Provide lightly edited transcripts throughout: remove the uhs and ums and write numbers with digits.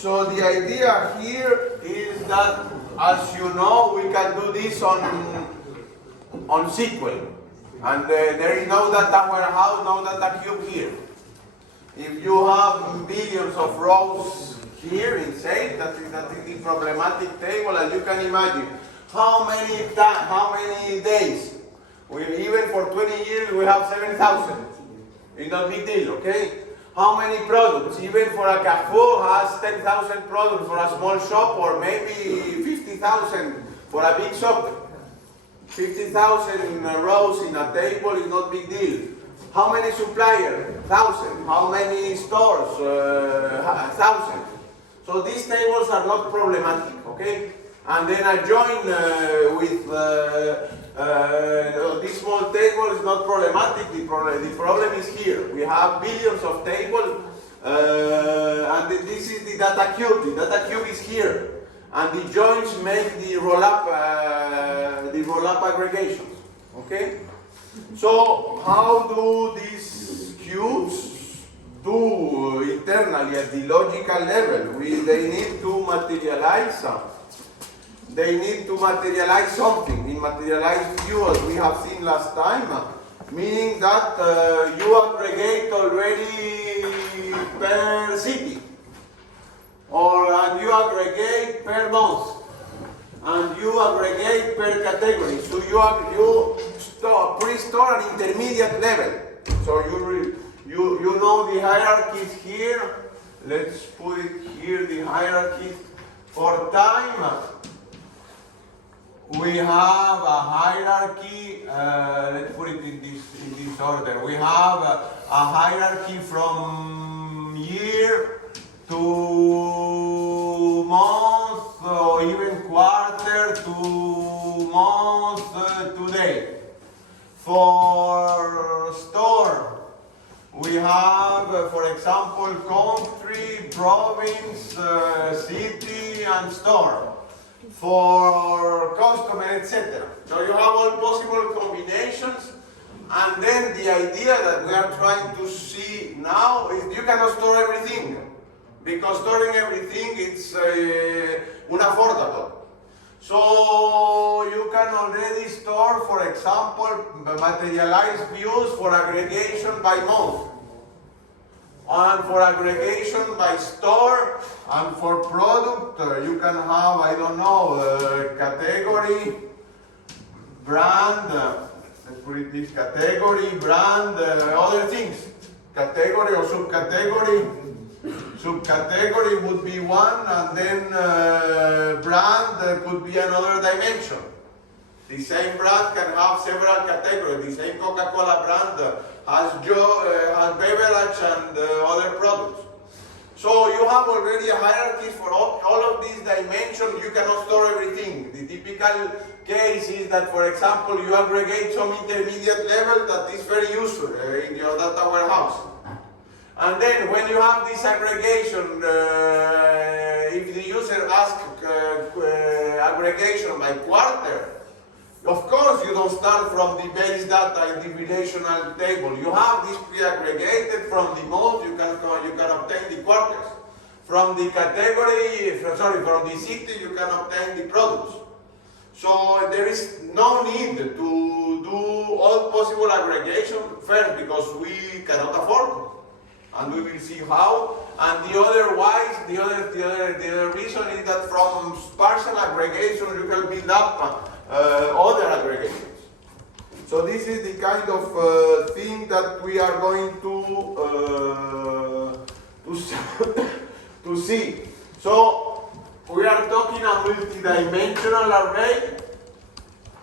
So the idea here is that, as you know, we can do this on SQL. And there is no data warehouse, no data cube here. If you have billions of rows here in sales, that is the problematic table, and you can imagine how many days. Even for 20 years we have 7,000. It's not a big deal, okay? How many products? Even for a Carrefour has 10,000 products for a small shop, or maybe 50,000 for a big shop. 50,000 rows in a table is not a big deal. How many suppliers? 1,000. How many stores? 1,000. So these tables are not problematic, okay? And then I join with this small table is not problematic. The problem is here. We have billions of tables, and this is the data cube. The data cube is here, and the joins make the roll-up aggregations. Okay. So how do these cubes do internally at the logical level? They need to materialize something. They need to materialize something. In materialized view, as we have seen last time, meaning that you aggregate already per city, and you aggregate per month, and you aggregate per category. So you pre-store an intermediate level. So you know the hierarchies here. Let's put it here, the hierarchy for time. We have a hierarchy, let's put it in this order. We have a hierarchy from year to month, or even quarter to month to day. For store, we have, for example, country, province, city, and store. For customer, etc. So you have all possible combinations, and then the idea that we are trying to see now is you cannot store everything, because storing everything is unaffordable. So you can already store, for example, materialized views for aggregation by month, and for aggregation by store, and for product, you can have, I don't know, category, brand, let's put it this, category, brand, other things. Category or subcategory. Subcategory would be one, and then brand could be another dimension. The same brand can have several categories. The same Coca-Cola brand has beverage and other products. So you have already a hierarchy for all of these dimensions. You cannot store everything. The typical case is that, for example, you aggregate some intermediate level that is very useful in your data warehouse. And then when you have this aggregation, if the user asks aggregation by quarter, of course you don't start from the base data in the relational table. You have this pre-aggregated. From the month you can obtain the quarters. From the category, from the city you can obtain the products. So there is no need to do all possible aggregation first, because we cannot afford it. And we will see how. And the other reason is that from partial aggregation you can build up other aggregations. So this is the kind of thing that we are going to see. So we are talking a multidimensional array,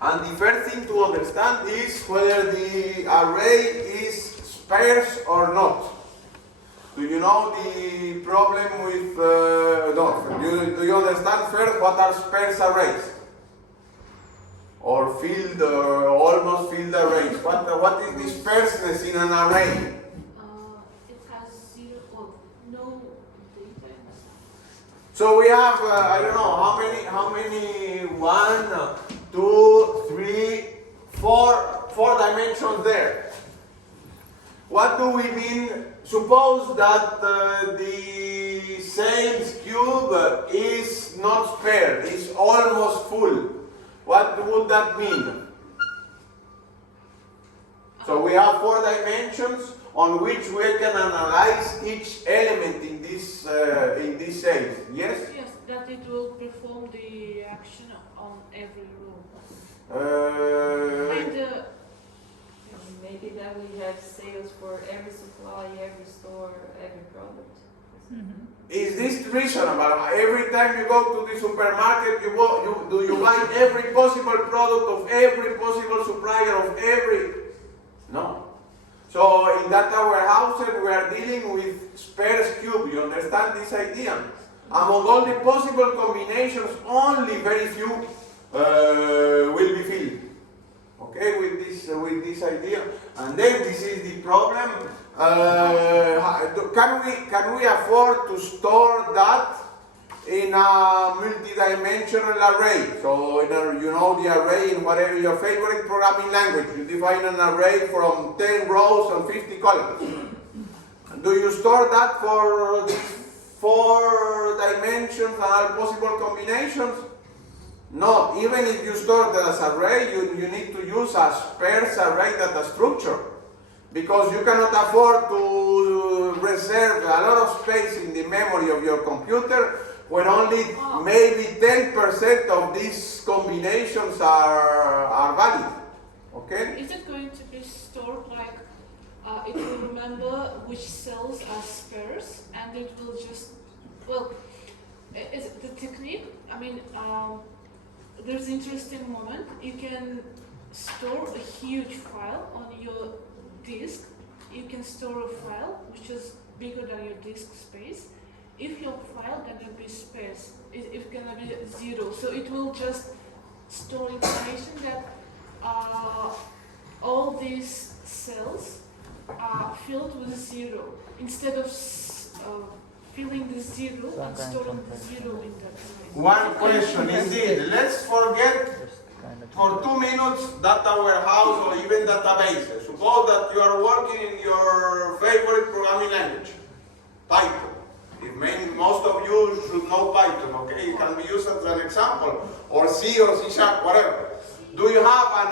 and the first thing to understand is whether the array is sparse or not. Do you know the problem with, do you understand first what are sparse arrays? Or almost filled arrays. What is the sparseness in an array? It has zero or no data. So we have, I don't know, how many, 1, 2, 3, 4 dimensions there. What do we mean? Suppose that the sales cube is not spared, is almost full. What would that mean? So we have 4 dimensions on which we can analyze each element in this sales. Yes? Yes, that it will perform the action on every row. Maybe then we have sales for every supply, every store, every product. Is this reasonable? Every time you go to the supermarket, do you buy every possible product of every possible supplier of every? No. So in data warehouses, we are dealing with spares cube. You understand this idea? Among all the possible combinations, only very few will be filled. Okay, with this idea. And then this is the problem. Can we afford to store that in a multi-dimensional array? So you know the array in whatever your favorite programming language. You define an array from 10 rows and 50 columns. Do you store that for 4 dimensions and all possible combinations? No, even if you store that as array, you need to use a sparse array data structure, because you cannot afford to reserve a lot of space in the memory of your computer when only maybe 10% of these combinations are valid. Okay? Is it going to be stored like it will remember which cells are sparse, and it will just, well, is it the technique? I mean, there's an interesting moment. You can store a huge file on your disk. You can store a file which is bigger than your disk space. If your file gonna be sparse, it's gonna be 0. So it will just store information that all these cells are filled with 0 instead of filling the 0 and storing the 0 in that place. One question, indeed. Let's forget for 2 minutes data warehouse or even databases. Suppose that you are working in your favorite programming language, Python. Most of you should know Python, okay? It can be used as an example, or C or C#, whatever. Do you have an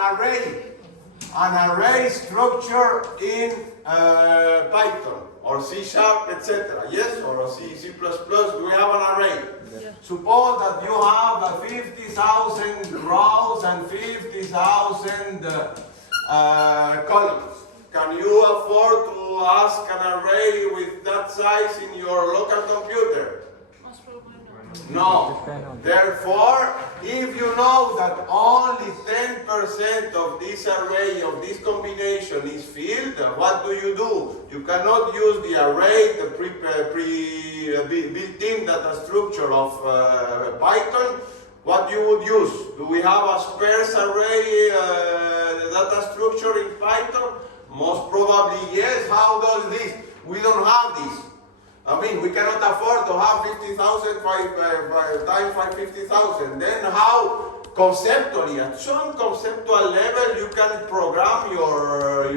array structure in Python or C#, etc.? Yes, or C, C++? Do we have an array? Yeah. Suppose that you have 50,000 rows and 50,000 columns. Can you afford to ask an array with that size in your local computer? Most probably not. No. Therefore, if you know that only 10% of this array, of this combination is filled, what do? You cannot use the array, the built-in data structure of Python. What you would use? Do we have a sparse array data structure in Python? Most probably yes. How does this? We don't have this. I mean, we cannot afford to have 50,000 times 50,000. Then how, conceptually, at some conceptual level, you can program your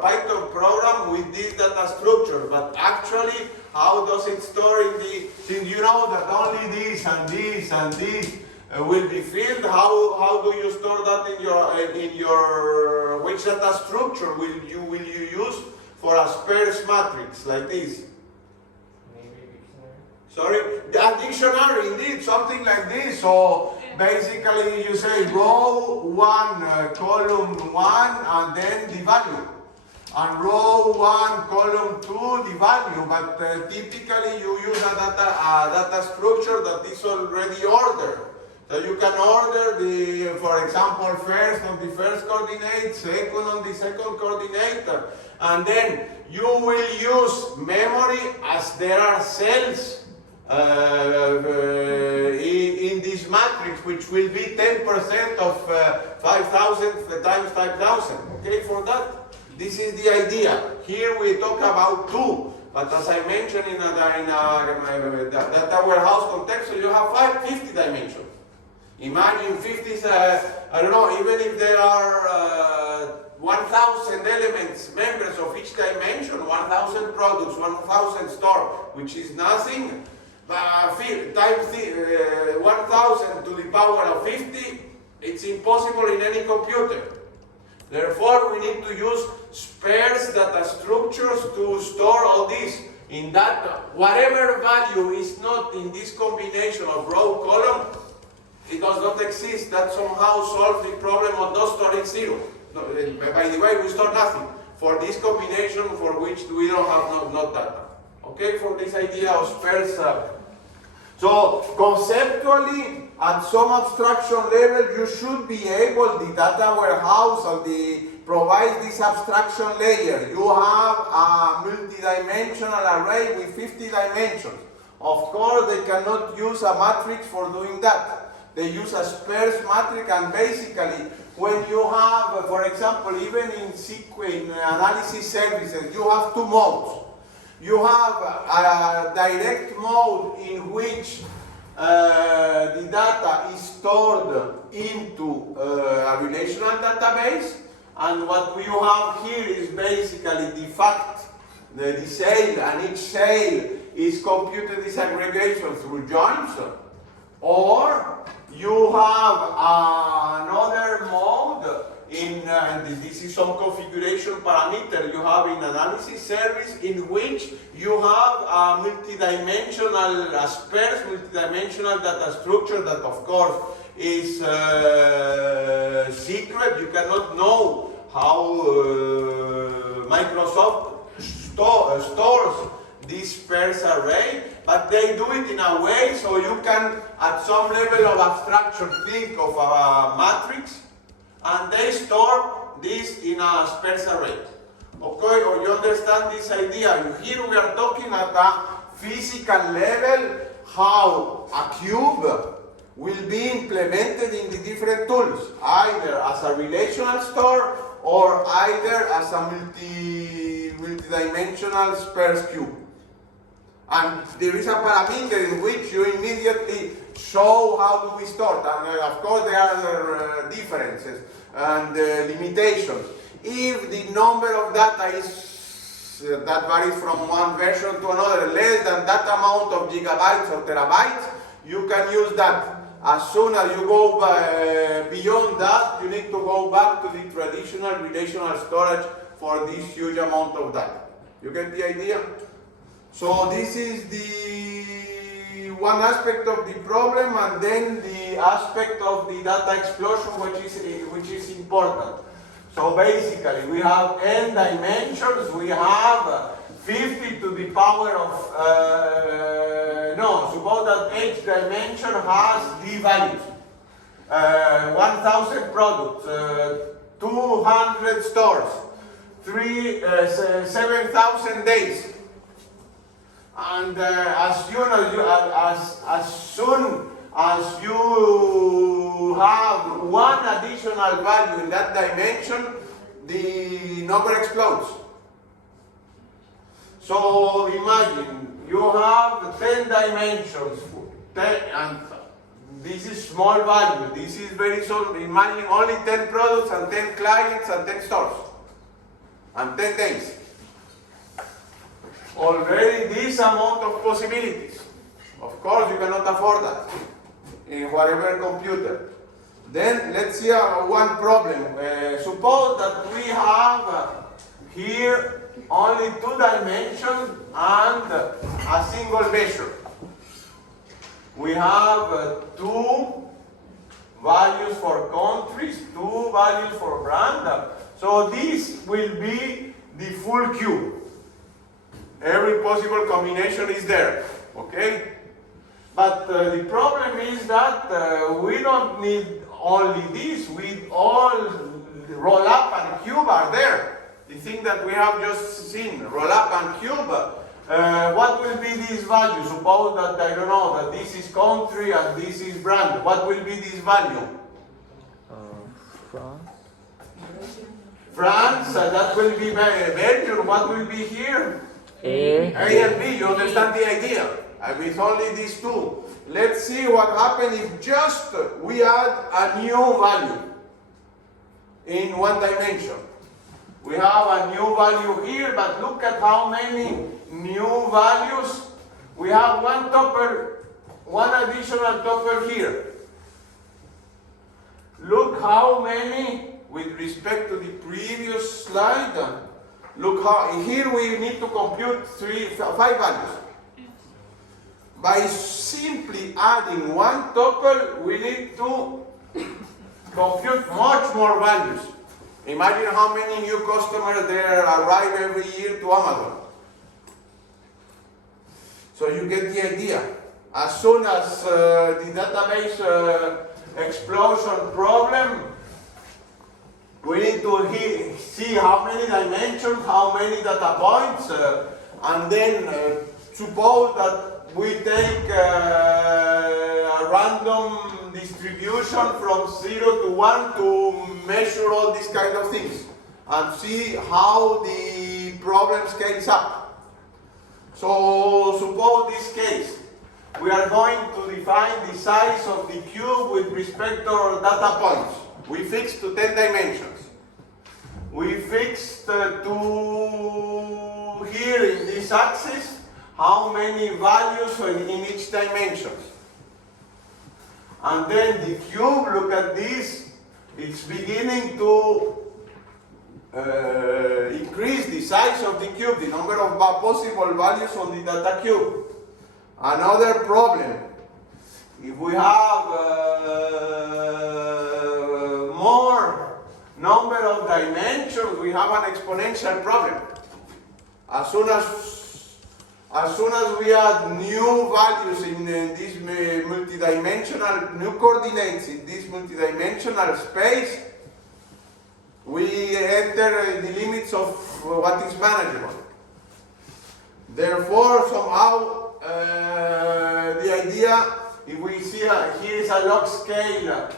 Python program with this data structure. But actually, how does it store in the, since you know that only this and this and this will be filled, how do you store that in your which data structure will you use for a sparse matrix like this? Sorry, a dictionary, indeed, something like this. So basically you say row 1, column 1, and then the value. And row 1, column 2, the value. But typically you use a data structure that is already ordered. So you can order the, for example, first on the first coordinate, second on the second coordinate, and then you will use memory as there are cells in this matrix, which will be 10% of 5,000 times 5,000. Okay, for that, this is the idea. Here we talk about 2, but as I mentioned in a data warehouse context, so you have 50 dimensions. Imagine 50, I don't know, even if there are 1,000 elements, members of each dimension, 1,000 products, 1,000 store, which is nothing. times 1000 to the power of 50, it's impossible in any computer. Therefore, we need to use sparse data structures to store all this. In that, whatever value is not in this combination of row column, it does not exist. That somehow solves the problem of not storing zero. No, by the way, we store nothing for this combination for which we don't have not data. Okay, for this idea of sparse. So conceptually, at some abstraction level, you should be able, the data warehouse or provides this abstraction layer. You have a multi-dimensional array with 50 dimensions. Of course, they cannot use a matrix for doing that. They use a sparse matrix, and basically, when you have, for example, even in analysis services, you have two modes. You have a direct mode in which the data is stored into a relational database, and what we have here is basically the fact, the sale, and each sale is computed disaggregation through joins. Or you have another mode in, this is some configuration parameter you have in analysis service, in which you have a multidimensional, a sparse multidimensional data structure that of course is secret. You cannot know how Microsoft stores this sparse array, but they do it in a way so you can, at some level of abstraction, think of a matrix, and they store this in a sparse array. Okay, or you understand this idea? Here we are talking at a physical level, how a cube will be implemented in the different tools, either as a relational store or either as a multi-dimensional sparse cube. And there is a parameter in which you immediately show how do we store. And of course there are differences and limitations. If the number of data is, that varies from one version to another, less than that amount of gigabytes or terabytes, you can use that. As soon as you go beyond that, you need to go back to the traditional relational storage for this huge amount of data. You get the idea? So this is the one aspect of the problem, and then the aspect of the data explosion, which is important. So basically, we have n dimensions. We have 50 to the power of suppose that each dimension has d values. 1,000 products, 200 stores, 7,000 days. And as soon as you have one additional value in that dimension, the number explodes. So imagine you have 10 dimensions, and this is small value. This is very small. Imagine only 10 products and 10 clients and 10 stores and 10 days. Already this amount of possibilities. Of course, you cannot afford that in whatever computer. Then let's see one problem. Suppose that we have here only 2 dimensions and a single measure. We have 2 values for countries, 2 values for brand. So this will be the full cube. Every possible combination is there, okay? But the problem is that we don't need only this. We all roll up and cube are there. The thing that we have just seen, roll up and cube. What will be this value? Suppose that, I don't know, that this is country and this is brand. What will be this value? France, that will be Belgium. What will be here? A and B, you understand the idea? With only these 2. Let's see what happens if just we add a new value in one dimension. We have a new value here, but look at how many new values we have one tuple, one additional tuple here. Look how many, with respect to the previous slide, look how, here we need to compute 5 values. By simply adding one tuple, we need to compute much more values. Imagine how many new customers there arrive every year to Amazon. So you get the idea. As soon as the database explosion problem, we need to see how many dimensions, how many data points, and then suppose that we take a random distribution from 0 to 1 to measure all these kind of things and see how the problem scales up. So suppose this case, we are going to define the size of the cube with respect to our data points. We fixed to 10 dimensions. We fixed to here in this axis how many values in each dimension. And then the cube, look at this, it's beginning to increase the size of the cube, the number of possible values on the data cube. Another problem, if we have more number of dimensions, we have an exponential problem. As soon as we add new values in this multidimensional, new coordinates in this multidimensional space, we enter the limits of what is manageable. Therefore, somehow, the idea, if we see here is a log scale,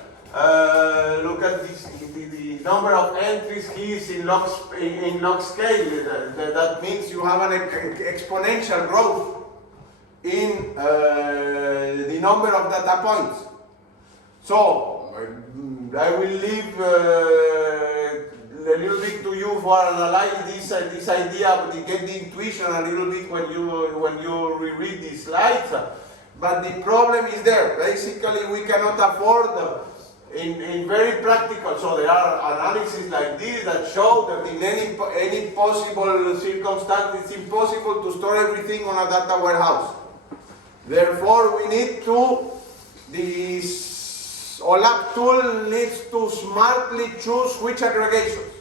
look at this, the number of entries here is in log scale. That means you have an exponential growth in the number of data points. So, I will leave a little bit to you for analyze this idea, but you get the intuition a little bit when you reread these slides. But the problem is there. Basically, we cannot afford in very practical. So there are analyses like this that show that in any possible circumstance, it's impossible to store everything on a data warehouse. Therefore, we need to this OLAP tool needs to smartly choose which aggregations.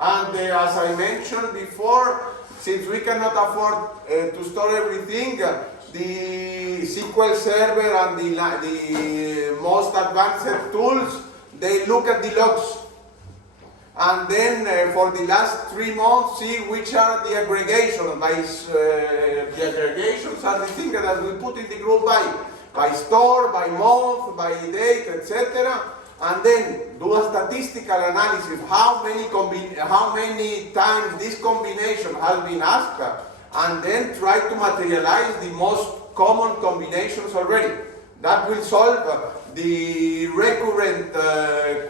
And as I mentioned before, since we cannot afford to store everything, the SQL Server and the most advanced tools, they look at the logs. And then for the last 3 months, see which are the aggregations. The aggregations are the things that we put in the group by store, by month, by date, etc. And then do a statistical analysis, how many times this combination has been asked, and then try to materialize the most common combinations already. That will solve the recurrent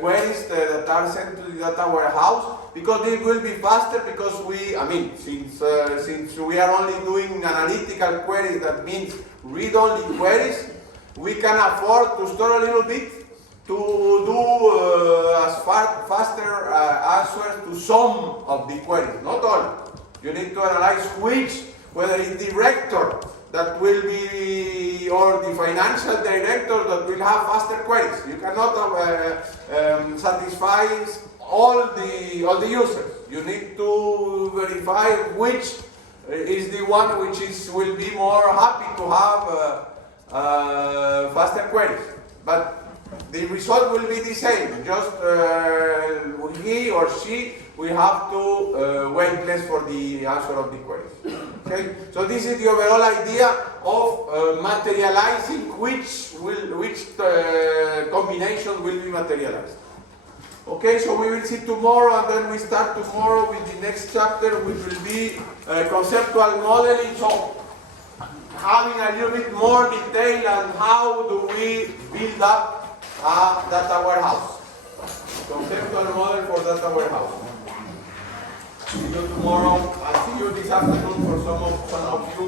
queries that are sent to the data warehouse, because it will be faster, because since we are only doing analytical queries, that means read-only queries, we can afford to store a little bit to do faster answers to some of the queries, not all. You need to analyze whether it's the director that will be, or the financial director that will have faster queries. You cannot satisfy all the users. You need to verify which is the one which will be more happy to have faster queries. But the result will be the same. Just he or she will have to wait less for the answer of the queries. Okay, so this is the overall idea of materializing which combination will be materialized. Okay, so we will see tomorrow, and then we start tomorrow with the next chapter, which will be conceptual modeling. So having a little bit more detail on how do we build up a data warehouse. Conceptual model for data warehouse. See you tomorrow. I'll see you this afternoon for some of you.